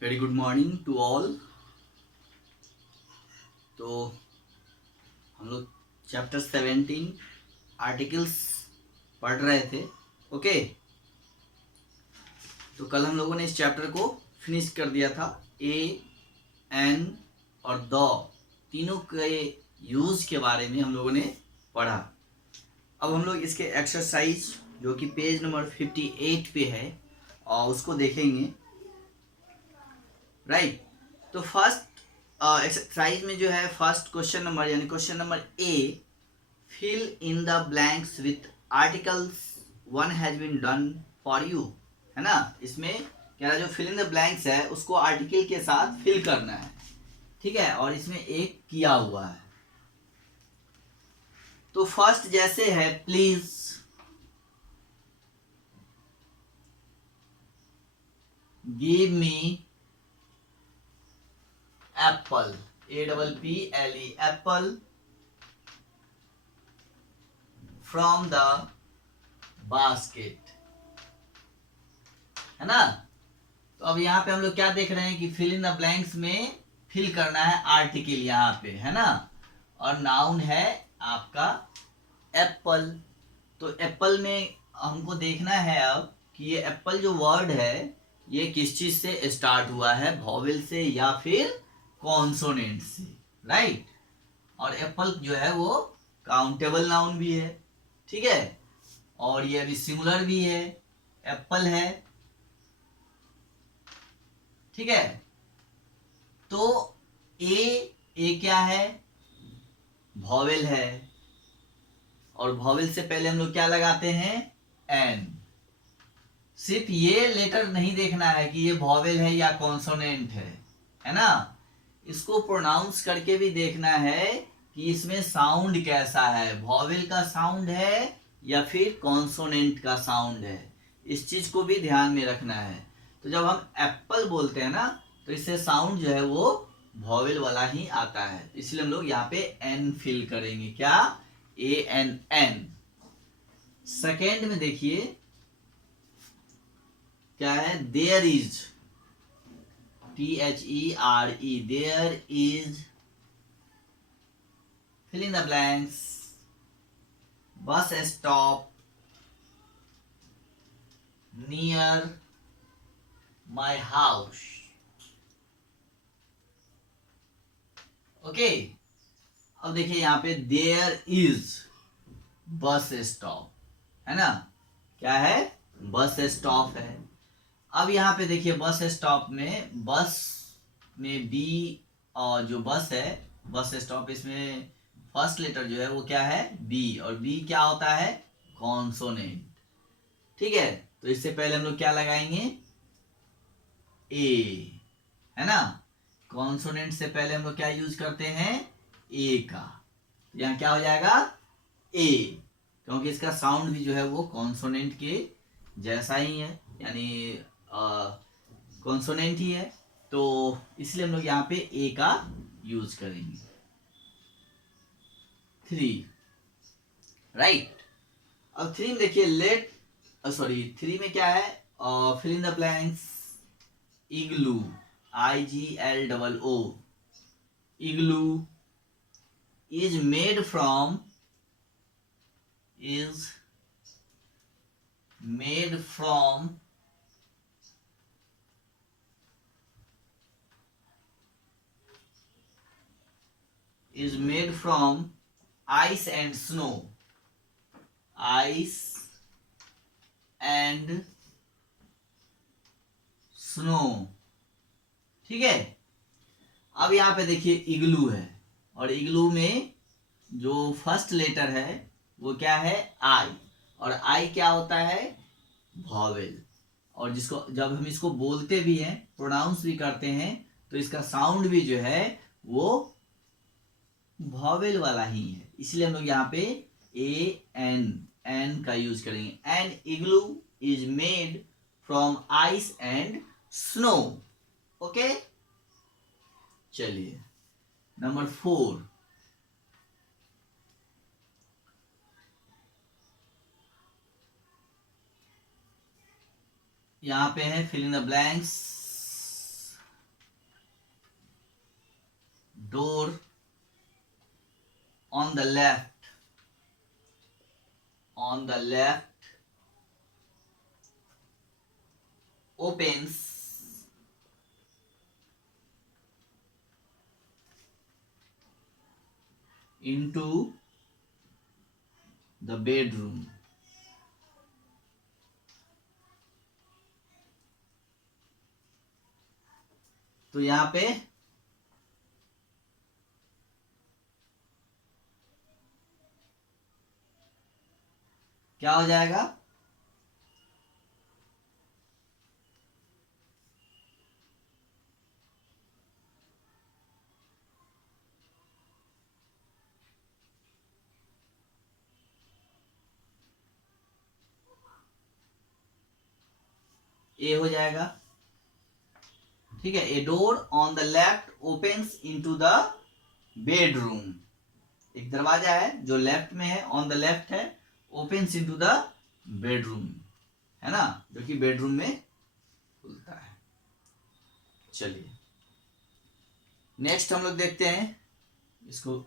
Very good morning to all. तो हम लोग चैप्टर 17 आर्टिकल्स पढ़ रहे थे। ओके, तो कल हम लोगों ने इस चैप्टर को फिनिश कर दिया था। ए, एन और द तीनों के यूज के बारे में हम लोगों ने पढ़ा। अब हम लोग इसके एक्सरसाइज जो कि पेज नंबर 58 पे है और उसको देखेंगे। राइट, तो फर्स्ट एक्सरसाइज में जो है फर्स्ट क्वेश्चन नंबर यानी question number A, fill in the blanks with articles one has been done for you, है ना। इसमें कह रहा है जो फिल इन द ब्लैंक्स है उसको आर्टिकल के साथ फिल करना है, ठीक है, और इसमें एक किया हुआ है। तो फर्स्ट जैसे है, please give me Apple, APPLE, Apple from the basket, है ना। तो अब यहाँ पे हम लोग क्या देख रहे हैं कि फिल इन द ब्लैंक्स में फिल करना है आर्टिकल यहाँ पे, है ना, और नाउन है आपका एप्पल। तो एप्पल में हमको देखना है अब कि ये एप्पल जो वर्ड है ये किस चीज से स्टार्ट हुआ है, वॉवेल से या फिर कॉन्सोनेंट से, राइट। और एप्पल जो है वो काउंटेबल नाउन भी है, ठीक है, और ये अभी सिंगुलर भी है, एप्पल है, ठीक है। तो ए क्या है, वॉवेल है, और वॉवेल से पहले हम लोग क्या लगाते हैं, एन। सिर्फ ये लेटर नहीं देखना है कि ये वॉवेल है या कॉन्सोनेंट है ना, इसको प्रोनाउंस करके भी देखना है कि इसमें साउंड कैसा है, वॉवेल का साउंड है या फिर कॉन्सोनेंट का साउंड है, इस चीज को भी ध्यान में रखना है। तो जब हम एप्पल बोलते हैं ना तो इससे साउंड जो है वो वॉवेल वाला ही आता है, इसलिए हम लोग यहाँ पे एन फिल करेंगे, क्या, ANN। सेकेंड में देखिए क्या है, there is, THERE, there is, fill in the blanks, bus stop near my house। Okay, अब देखिए यहाँ पे देयर इज बस स्टॉप, है ना, क्या है, बस स्टॉप है। अब यहाँ पे देखिए बस स्टॉप में, बस में बी, और जो बस है बस स्टॉप, इसमें फर्स्ट लेटर जो है वो क्या है, बी, और बी क्या होता है, कॉन्सोनेंट, ठीक है। तो इससे पहले हम लोग क्या लगाएंगे, ए, है ना। कॉन्सोनेंट से पहले हम लोग क्या यूज करते हैं, ए का, यहाँ क्या हो जाएगा, ए, क्योंकि इसका साउंड भी जो है वो कॉन्सोनेंट के जैसा ही है, यानी कॉन्सोनेंट ही है, तो इसलिए हम लोग यहाँ पे ए का यूज करेंगे। 3, राइट। अब 3 में देखिए लेट, सॉरी 3 में क्या है, fill in the blanks, igloo, IGLOO, igloo is made from, is made from is made from ice and snow, ice and snow, ठीक है। अब यहाँ पे देखिए इग्लू है, और इग्लू में जो फर्स्ट लेटर है वो क्या है, आई, और आई क्या होता है, वॉवेल, और जिसको जब हम इसको बोलते भी हैं, प्रोनाउंस भी करते हैं, तो इसका साउंड भी जो है वो वॉवेल वाला ही है, इसलिए हम लोग यहाँ पे एन का यूज करेंगे। An igloo is made from ice and snow. Okay, चलिए नंबर 4, यहाँ पे है fill in the blanks, door on the left opens into the bedroom. तो यहां पे क्या हो जाएगा? ए हो जाएगा, ठीक है। A door on the left opens into the bedroom. एक दरवाजा है जो लेफ्ट में है, ऑन द लेफ्ट है, ओपन्स इनटू द बेडरूम, है ना, जो कि बेडरूम में खुलता है। चलिए नेक्स्ट हम लोग देखते हैं इसको।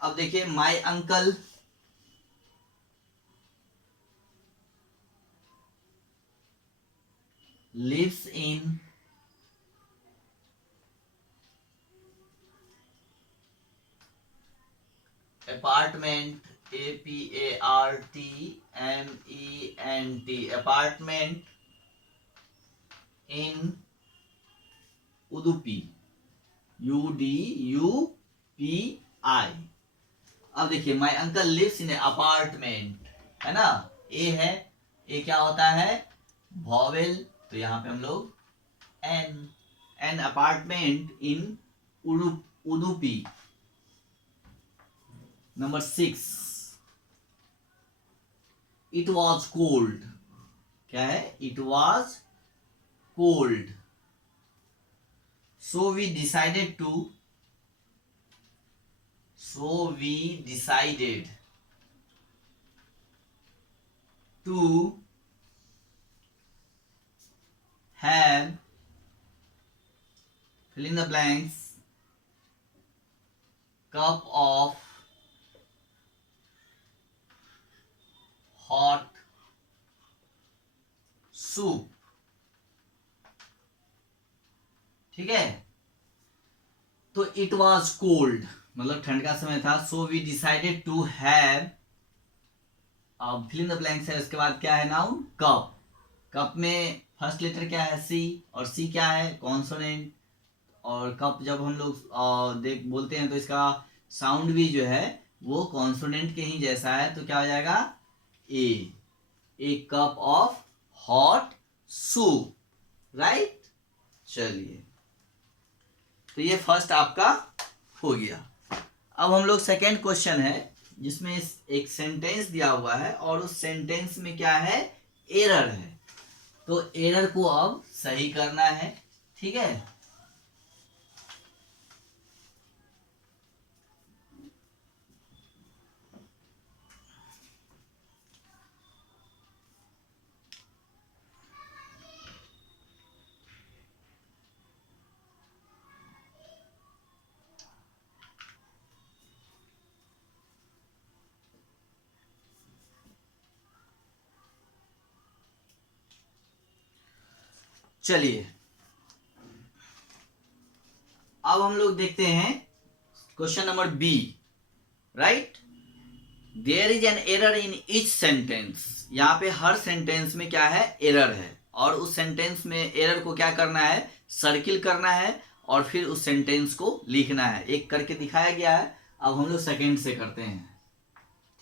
अब देखिए, my uncle lives in apartment, APARTMENT, apartment in Udupi, UDUPI। अब देखिए, my uncle lives in apartment, है ना, ए है, ए क्या होता है? वॉवेल, तो यहां पे हम लोग an apartment in Udupi. Number 6, it was cold, क्या है? It was cold, so we decided to have fill in the blanks cup of hot soup, ठीक है। तो इट वॉज कोल्ड मतलब ठंड का समय था, so we decided to have, अब फिल इन द ब्लैंक्स है, उसके बाद क्या है? Noun cup. कप में फर्स्ट लेटर क्या है? सी, और सी क्या है? कॉन्सोनेंट। और कप जब हम लोग देख बोलते हैं तो इसका साउंड भी जो है वो कॉन्सोनेंट के ही जैसा है, तो क्या हो जाएगा? A cup of hot soup, right. चलिए, तो ये फर्स्ट आपका हो गया। अब हम लोग सेकेंड क्वेश्चन है जिसमें एक सेंटेंस दिया हुआ है और उस सेंटेंस में क्या है? एरर है। तो एरर को अब सही करना है, ठीक है। चलिए अब हम लोग देखते हैं question number B, right. There is an error in each sentence, यहाँ पे हर सेंटेंस में क्या है? एरर है, और उस सेंटेंस में एरर को क्या करना है? सर्किल करना है और फिर उस सेंटेंस को लिखना है। एक करके दिखाया गया है, अब हम लोग सेकेंड से करते हैं,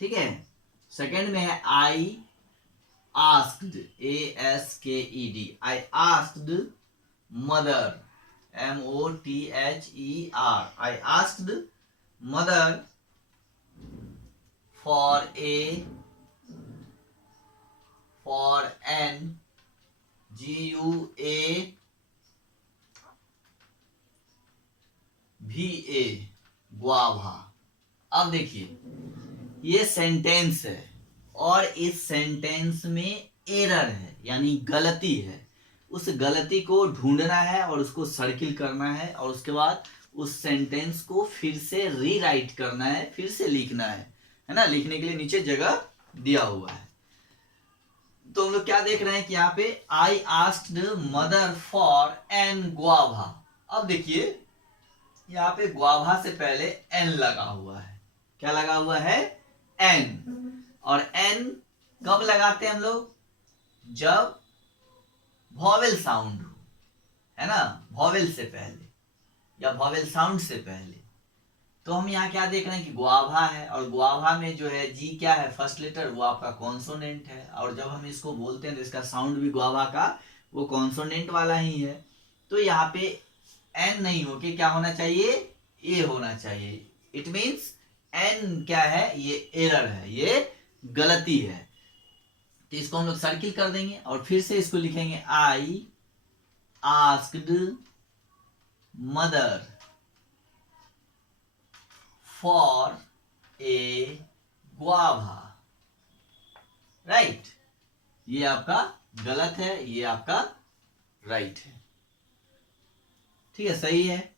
ठीक है। सेकेंड में है I asked, ASKED, I asked mother, MOTHER, I asked mother for for an, GUAVA, guava. अब देखिए ये सेंटेंस है और इस सेंटेंस में एरर है यानी गलती है। उस गलती को ढूंढना है और उसको सर्किल करना है और उसके बाद उस सेंटेंस को फिर से रीराइट करना है, फिर से लिखना है ना। लिखने के लिए नीचे जगह दिया हुआ है। तो हम लोग क्या देख रहे हैं कि यहाँ पे I asked mother for an guava. अब देखिए यहाँ पे गुआभा से पहले एन लगा हुआ है। क्या लगा हुआ है? एन। और एन कब लगाते हैं हम लोग? जब वॉवेल साउंड हो, है ना, वॉवेल से पहले या वॉवेल साउंड से पहले। तो हम यहाँ क्या देख रहे हैं कि गुआभा है और गुआभा में जो है जी क्या है? फर्स्ट लेटर, वो आपका कॉन्सोनेंट है। और जब हम इसको बोलते हैं तो इसका साउंड भी गुआभा का वो कॉन्सोनेंट वाला ही है। तो यहाँ पे एन नहीं होके क्या होना चाहिए? ए होना चाहिए। इट मीन्स एन क्या है? ये एरर है, ये गलती है। तो इसको हम लोग सर्किल कर देंगे और फिर से इसको लिखेंगे I asked mother for a guava. Right, ये आपका गलत है, ये आपका राइट है। ठीक है, सही है।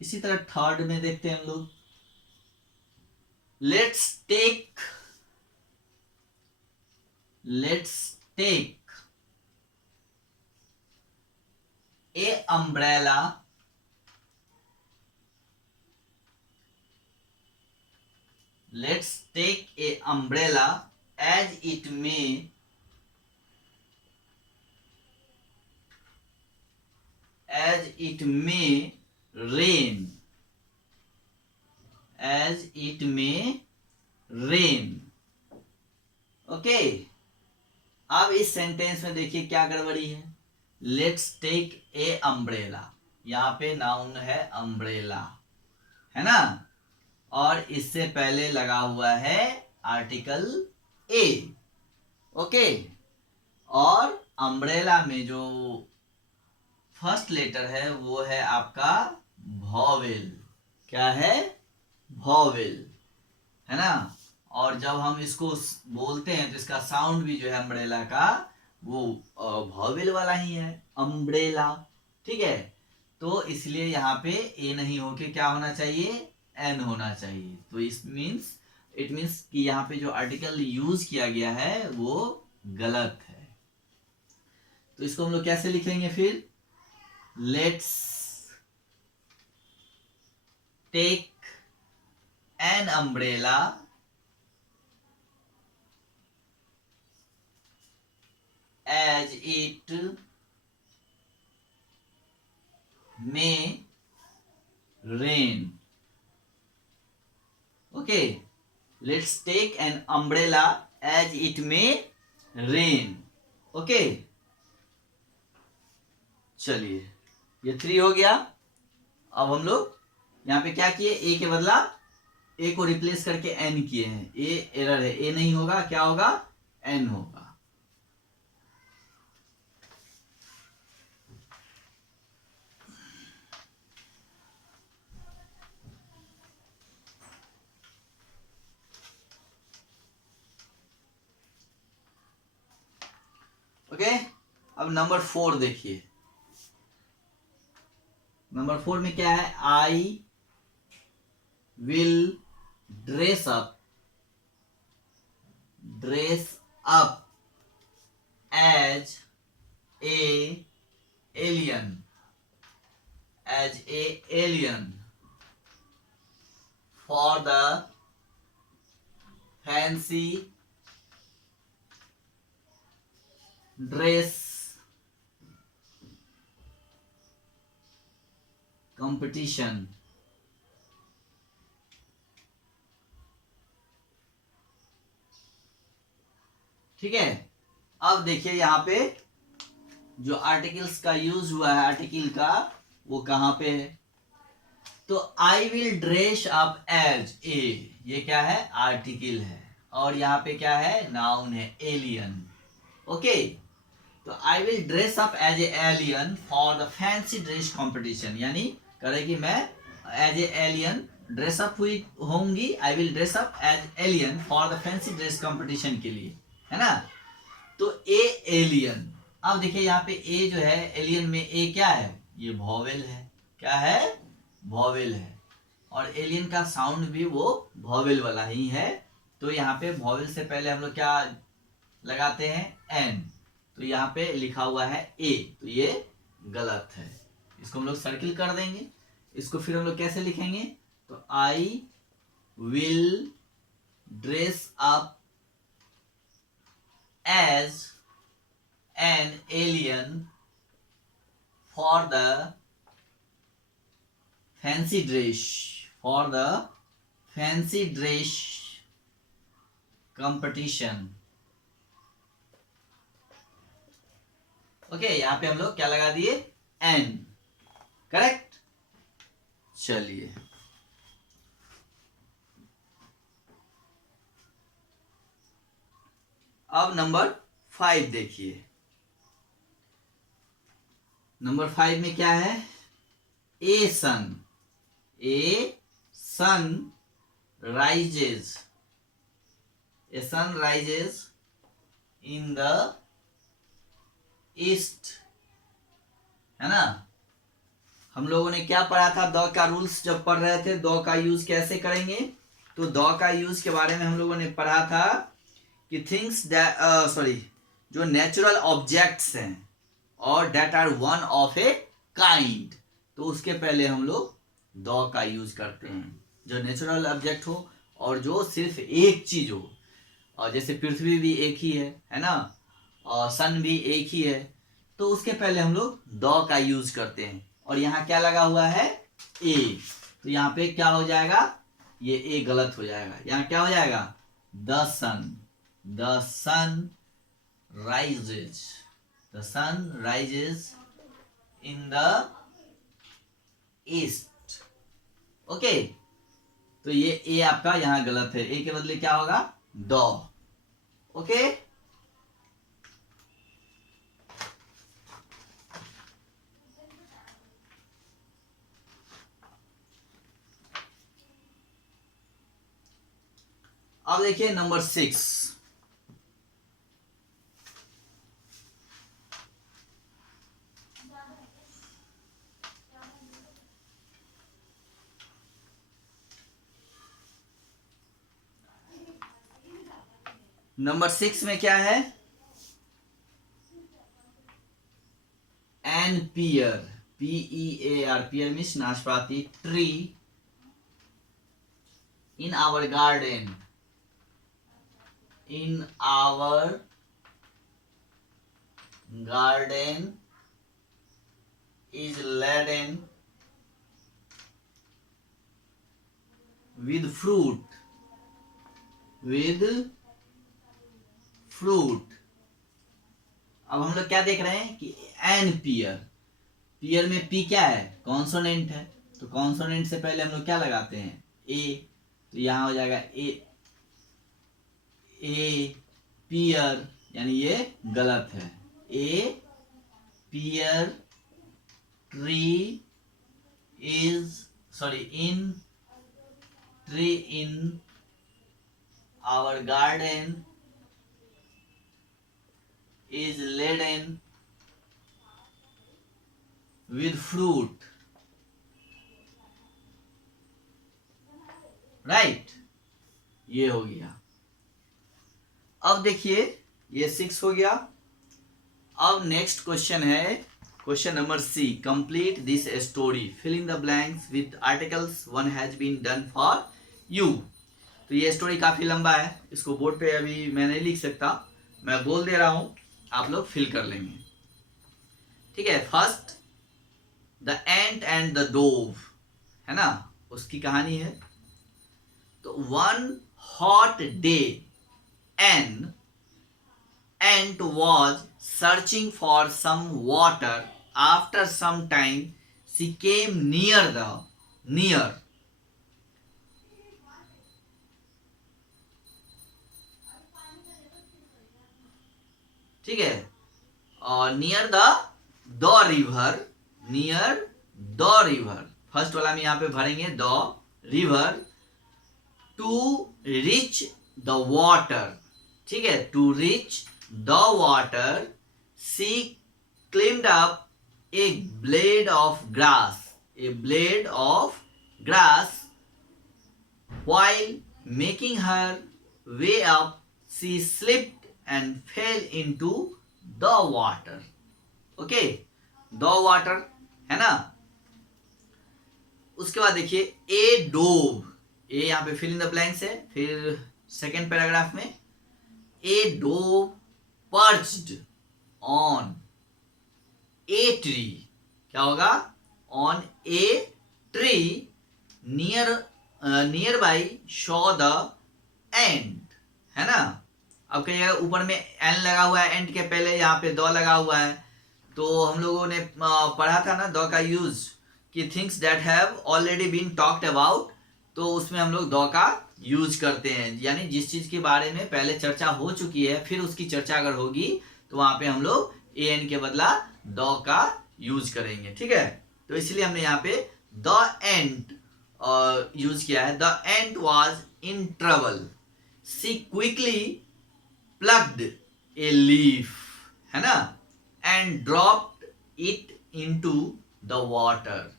इसी तरह थर्ड में देखते हैं हम लोग। Let's take a umbrella as it may rain। Okay, अब इस सेंटेंस में देखिए क्या गड़बड़ी है। लेट्स टेक ए अम्ब्रेला, यहाँ पे नाउन है अम्ब्रेला, है ना, और इससे पहले लगा हुआ है आर्टिकल ए। ओके, और अम्ब्रेला में जो फर्स्ट लेटर है वो है आपका वॉवेल। क्या है? वॉवेल, है ना। और जब हम इसको बोलते हैं तो इसका साउंड भी जो है अम्ब्रेला का वो वॉवेल वाला ही है, अम्ब्रेला। ठीक है, तो इसलिए यहाँ पे ए नहीं होके क्या होना चाहिए? एन होना चाहिए। तो इट मीन्स कि यहाँ पे जो आर्टिकल यूज किया गया है वो गलत है। तो इसको हम लोग कैसे लिखेंगे फिर? Let's take an umbrella as it may rain। okay, let's take an umbrella as it may rain। okay, चलिए ये 3 हो गया। अब हम लोग यहाँ पे क्या किए? ए के बदला ए को रिप्लेस करके एन किए हैं। ए एरर है, ए नहीं होगा, क्या होगा? एन होगा। ओके, अब नंबर 4 देखिए। नंबर 4 में क्या है? I will dress up as a alien for the fancy dress competition. ठीक है, अब देखिए यहाँ पे जो आर्टिकल्स का यूज हुआ है, आर्टिकल का वो कहां पे है? तो I will dress up as a, ये क्या है? आर्टिकल है। और यहाँ पे क्या है? नाउन है, एलियन। ओके, तो I will dress up as a alien for the fancy dress competition, यानी करे कि मैं as a alien dress up हुई होंगी, I will dress up as alien for the fancy dress competition के लिए, है ना। तो ए एलियन, अब देखिए यहाँ पे ए जो है एलियन में ए क्या है, ये वॉवेल है, क्या है, वॉवेल है, और एलियन का साउंड भी वो वॉवेल वाला ही है। तो यहाँ पे वॉवेल से पहले हम लोग क्या लगाते हैं, एन, तो यहाँ पे लिखा हुआ है ए, तो ये गलत है, इसको हम लोग सर्किल कर देंगे। इसको फिर हम लोग कैसे लिखेंगे, तो I will dress up as an alien for the fancy dress, for the fancy dress competition. Okay, यहां पे हम लोग क्या लगा दिए, एन, करेक्ट। चलिए अब नंबर 5 देखिए। नंबर 5 में क्या है, a sun, a sun rises, a sun rises in the east, है ना। हम लोगों ने क्या पढ़ा था, द का रूल्स जब पढ़ रहे थे, द का यूज कैसे करेंगे, तो द का यूज के बारे में हम लोगों ने पढ़ा था कि थिंग्स सॉरी, जो नेचुरल ऑब्जेक्ट्स हैं और that are one of a kind, तो उसके पहले हम लोग द का यूज करते हैं। जो नेचुरल ऑब्जेक्ट हो और जो सिर्फ एक चीज हो, और जैसे पृथ्वी भी एक ही है ना, और सन भी एक ही है, तो उसके पहले हम लोग द का यूज करते हैं। और यहाँ क्या लगा हुआ है, ए, तो यहाँ पे क्या हो जाएगा, ये ए गलत हो जाएगा, यहाँ क्या हो जाएगा, the sun, the sun rises, the sun rises in the east. Okay, तो ये ए आपका यहां गलत है, ए के बदले क्या होगा, द। ओके, अब देखिए नंबर 6। नंबर 6 में क्या है, an pear, PEAR, pear means नाशपाती, tree in our garden, in our garden is laden with fruit, with fruit। अब हम लोग क्या देख रहे हैं कि एन पियर, पियर में पी क्या है, कॉन्सोनेंट है, तो कॉन्सोनेंट से पहले हम लोग क्या लगाते हैं, ए, तो यहां हो जाएगा ए पियर, यानी ये गलत है, a pear tree is sorry in tree in our garden is laden with fruit, right, ये हो गया। अब देखिए ये 6 हो गया। अब नेक्स्ट क्वेश्चन है, question number C, complete this story, fill in the blanks with articles, one has been done for you. तो ये स्टोरी काफी लंबा है, इसको बोर्ड पे अभी मैं नहीं लिख सकता, मैं बोल दे रहा हूं, आप लोग फिल कर लेंगे, ठीक है। First, the ant and the dove, है ना, उसकी कहानी है। So one hot day an ant was searching for some water, after some time she came near ठीक है, और near the river, near the river, first वाला में यहाँ पे भरेंगे the river, to reach the water, ठीक है, to reach the water she climbed up a blade of grass, a blade of grass, while making her way up she slipped and fell into the water. Okay, the water है ना। उसके बाद देखिए ए dove, ए यहाँ पे fill in the blanks है, फिर second paragraph में ए डोव पर्च्ड ऑन ए ट्री, क्या होगा, on a tree near by Shaw the end, है ना। अब कहिएगा ऊपर में एन लगा हुआ है, एंड के पहले यहाँ पे द लगा हुआ है, तो हम लोगों ने पढ़ा था ना द का यूज कि things that have already been talked about, तो उसमें हम लोग द का यूज करते हैं, यानी जिस चीज के बारे में पहले चर्चा हो चुकी है फिर उसकी चर्चा अगर होगी तो वहां पे हम लोग ए एन के बदला द का यूज करेंगे, ठीक है। तो इसलिए हमने यहाँ पे द एंड यूज किया है। The ant was in trouble she quickly plucked a leaf, है ना, and dropped it into the water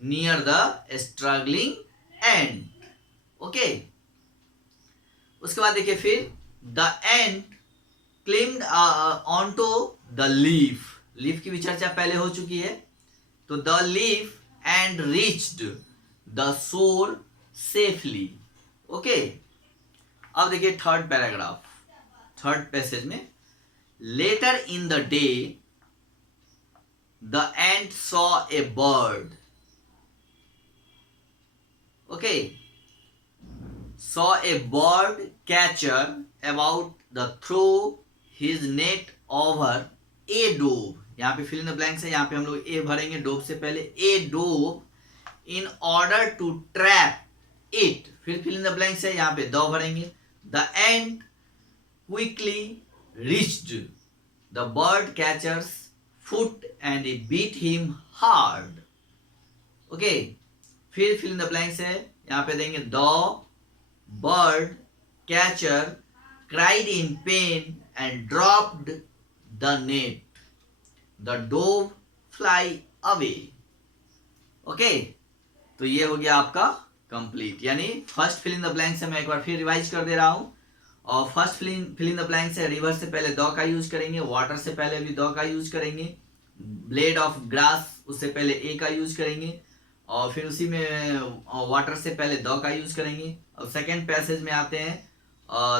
near the struggling ant, okay. उसके बाद देखिए फिर the ant climbed onto the leaf, leaf की भी चर्चा पहले हो चुकी है, तो the leaf and reached the shore safely, okay. अब देखिए थर्ड पैराग्राफ, थर्ड पैसेज में later in the day the ant saw a bird, okay, saw a bird catcher about to throw his net over a dove, यहाँ पे fill in the blanks है, यहाँ पे हम लोग ए भरेंगे डोव से पहले, a dove in order to trap it, फिर fill in the blanks है, यहाँ पे द भरेंगे, the ant quickly reached the bird catcher's foot and he beat him hard, okay, फिर fill in the blanks है, यहाँ पे देंगे the bird catcher cried in pain and dropped the net, the dove fly away, okay. तो ये हो गया आपका कंप्लीट, यानी first fill in the blank से मैं एक बार फिर रिवाइज कर दे रहा हूं, और first fill in the blank से रिवर से पहले द का यूज करेंगे, वाटर से पहले भी द का यूज करेंगे, ब्लेड ऑफ ग्रास उससे पहले ए का यूज करेंगे, और फिर उसी में वाटर से पहले द का यूज करेंगे। अब सेकेंड पैसेज में आते हैं,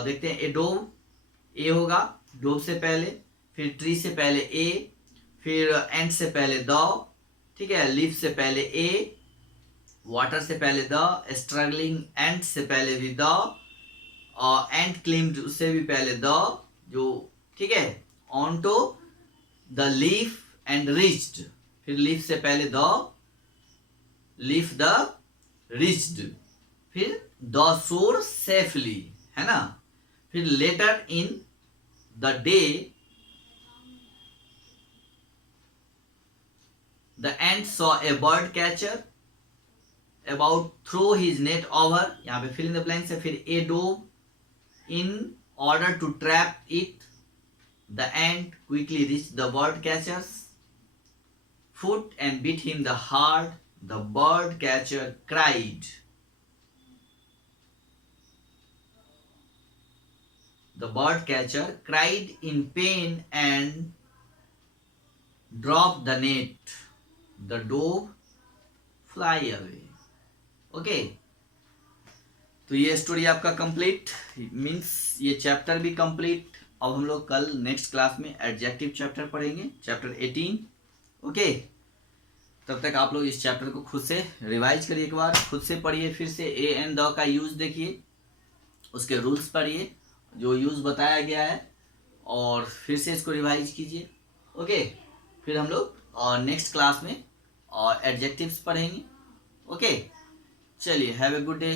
देखते हैं ए डोव, ए होगा डोव से पहले, फिर ट्री से पहले ए, फिर एंड से पहले द, ठीक है, लीफ से पहले ए, वाटर से पहले द, स्ट्रगलिंग एंड से पहले भी द, और एंड क्लिम्ड उससे भी पहले द, जो ठीक है, on to the leaf and reached, फिर लीफ से पहले द, लीफ द रीच्ड, फिर द शोर सेफली, है ना, फिर later in the day the ant saw a bird catcher about throw his net over, यहाँ पे फिल इन द ब्लैंक्स है, फिर a dove in order to trap it, the ant quickly reach the bird catcher's foot and beat him the hard, the bird catcher cried, the bird catcher cried in pain and dropped the net, the dove fly away, okay. तो ये story आपका complete, means ये chapter भी complete. अब हम लोग कल next class में एडजेक्टिव चैप्टर पढ़ेंगे, चैप्टर 18, ओके। तब तक आप लोग इस चैप्टर को खुद से रिवाइज करिए, एक बार खुद से पढ़िए, फिर से ए एंड द का यूज देखिए, उसके रूल्स पढ़िए जो यूज बताया गया है, और फिर से इसको रिवाइज कीजिए, ओके। फिर हम लोग नेक्स्ट क्लास में एडजेक्टिव्स पढ़ेंगे, ओके। चलिए, हैव ए गुड डे।